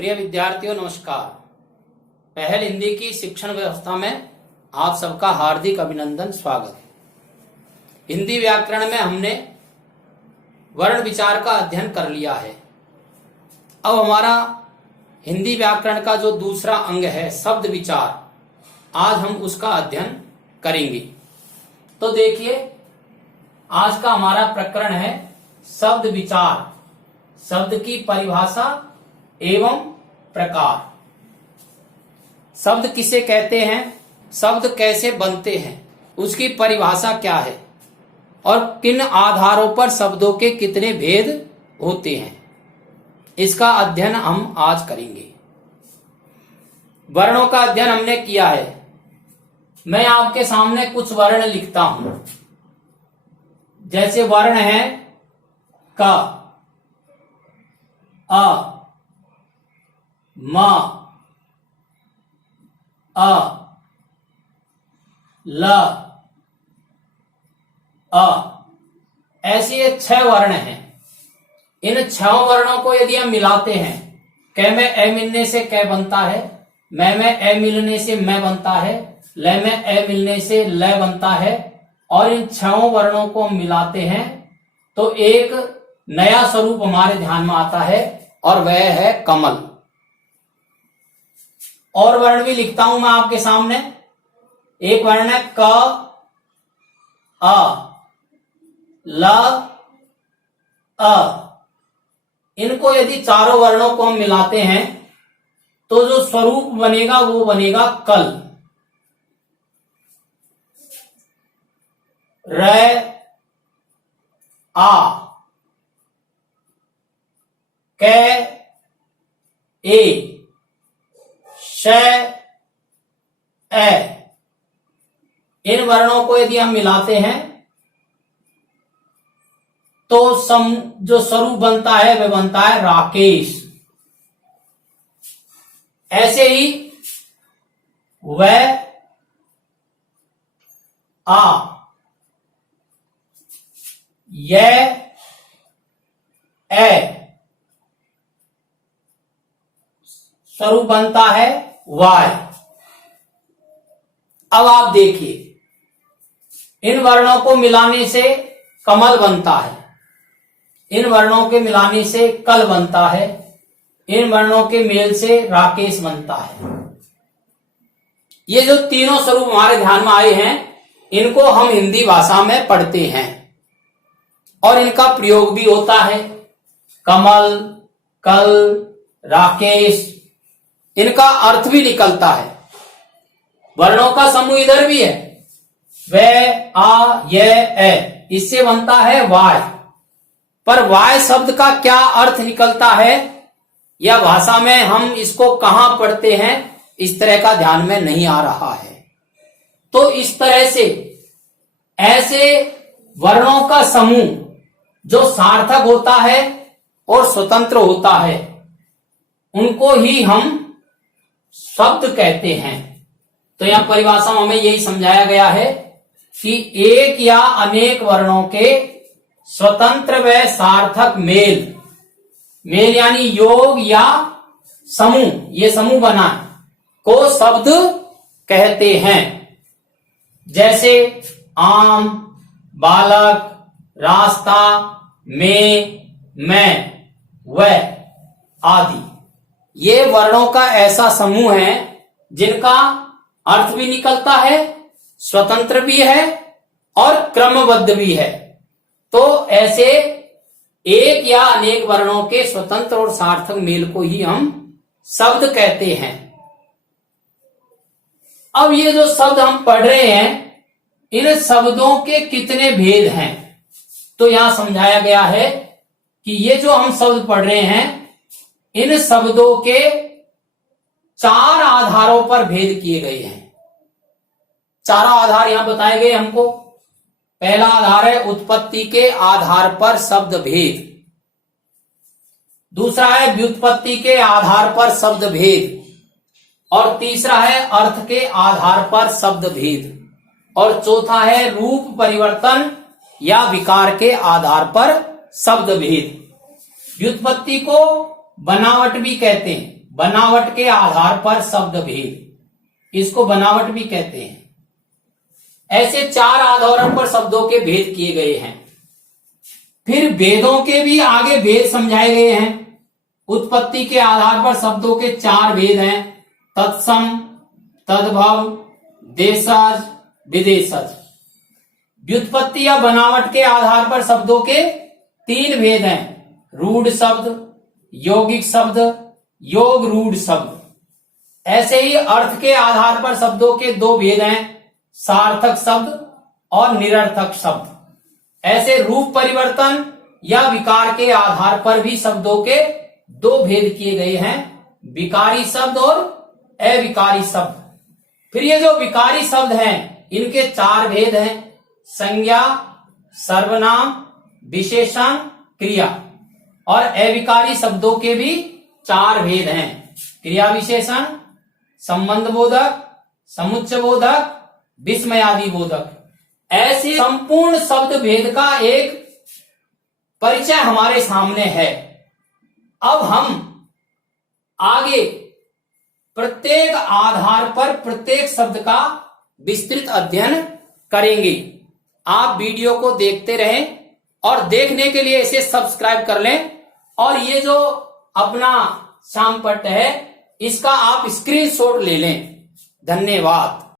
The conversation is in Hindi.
प्रिय विद्यार्थियों नमस्कार। पहल हिंदी की शिक्षण व्यवस्था में आप सबका हार्दिक अभिनंदन, स्वागत है। हिंदी व्याकरण में हमने वर्ण विचार का अध्ययन कर लिया है। अब हमारा हिंदी व्याकरण का जो दूसरा अंग है शब्द विचार, आज हम उसका अध्ययन करेंगे। तो देखिए, आज का हमारा प्रकरण है शब्द विचार, शब्द की परिभाषा एवं प्रकार। शब्द किसे कहते हैं, शब्द कैसे बनते हैं, उसकी परिभाषा क्या है और किन आधारों पर शब्दों के कितने भेद होते हैं, इसका अध्ययन हम आज करेंगे। वर्णों का अध्ययन हमने किया है। मैं आपके सामने कुछ वर्ण लिखता हूं। जैसे वर्ण है क, अ, म, अ, ल, अ, ऐसे ये 6 वर्ण हैं। इन 6 वर्णों को यदि हम मिलाते हैं, क में ए मिलने से क बनता है, मैं में ए मिलने से मैं बनता है, ल में ए मिलने से ल बनता है, और इन 6 वर्णों को हम मिलाते हैं तो एक नया स्वरूप हमारे ध्यान में आता है और वह है कमल। और वर्ण भी लिखता हूं मैं आपके सामने। एक वर्ण है क, अ, ल, अ। इनको यदि चारों वर्णों को हम मिलाते हैं तो जो स्वरूप बनेगा वो बनेगा कल। र, आ, क, ए, श, ए। इन वर्णों को यदि हम मिलाते हैं तो जो स्वरूप बनता है वह बनता है राकेश। ऐसे ही व, आ, य, ए स्वरूप बनता है वाय। अब आप देखिए, इन वर्णों को मिलाने से कमल बनता है, इन वर्णों के मिलाने से कल बनता है, इन वर्णों के मेल से राकेश बनता है। ये जो तीनों स्वरूप हमारे ध्यान में आए हैं, इनको हम हिंदी भाषा में पढ़ते हैं और इनका प्रयोग भी होता है। कमल, कल, राकेश, इनका अर्थ भी निकलता है। वर्णों का समूह इधर भी है, व, आ, य, ए, इससे बनता है वाय। पर वाय शब्द का क्या अर्थ निकलता है या भाषा में हम इसको कहां पढ़ते हैं, इस तरह का ध्यान में नहीं आ रहा है। तो इस तरह से ऐसे वर्णों का समूह जो सार्थक होता है और स्वतंत्र होता है, उनको ही हम शब्द कहते हैं। तो यहां परिभाषा में हमें यही समझाया गया है कि एक या अनेक वर्णों के स्वतंत्र व सार्थक मेल, मेल यानी योग या समूह, ये समूह बना को शब्द कहते हैं। जैसे आम, बालक, रास्ता, में, मैं, वह आदि। ये वर्णों का ऐसा समूह है जिनका अर्थ भी निकलता है, स्वतंत्र भी है और क्रमबद्ध भी है। तो ऐसे एक या अनेक वर्णों के स्वतंत्र और सार्थक मेल को ही हम शब्द कहते हैं। अब ये जो शब्द हम पढ़ रहे हैं, इन शब्दों के कितने भेद हैं, तो यहां समझाया गया है कि ये जो हम शब्द पढ़ रहे हैं, इन शब्दों के 4 आधारों पर भेद किए गए हैं। 4 आधार यहां बताए गए हमको। पहला आधार है उत्पत्ति के आधार पर शब्द भेद, दूसरा है व्युत्पत्ति के आधार पर शब्द भेद, और तीसरा है अर्थ के आधार पर शब्द भेद, और चौथा है रूप परिवर्तन या विकार के आधार पर शब्द भेद। व्युत्पत्ति को बनावट भी कहते हैं, बनावट के आधार पर शब्द भेद, इसको बनावट भी कहते हैं। ऐसे 4 आधारों पर शब्दों के भेद किए गए हैं। फिर भेदों के भी आगे भेद समझाए गए हैं। उत्पत्ति के आधार पर शब्दों के 4 भेद हैं, तत्सम, तद्भव, देशज, विदेशज। व्युत्पत्ति या बनावट के आधार पर शब्दों के 3 भेद हैं, रूढ़ शब्द, यौगिक शब्द, योग रूढ़ शब्द। ऐसे ही अर्थ के आधार पर शब्दों के 2 भेद हैं, सार्थक शब्द और निरर्थक शब्द। ऐसे रूप परिवर्तन या विकार के आधार पर भी शब्दों के 2 भेद किए गए हैं, विकारी शब्द और अविकारी शब्द। फिर ये जो विकारी शब्द हैं इनके 4 भेद हैं, संज्ञा, सर्वनाम, विशेषण, क्रिया। और अविकारी शब्दों के भी 4 भेद हैं, क्रिया विशेषण, संबंध बोधक, समुच्चय बोधक, विस्मयादि बोधक। ऐसे संपूर्ण शब्द भेद का एक परिचय हमारे सामने है। अब हम आगे प्रत्येक आधार पर प्रत्येक शब्द का विस्तृत अध्ययन करेंगे। आप वीडियो को देखते रहें और देखने के लिए इसे सब्सक्राइब कर लें। और ये जो अपना शामपट्ट है इसका आप स्क्रीनशॉट ले लें। धन्यवाद।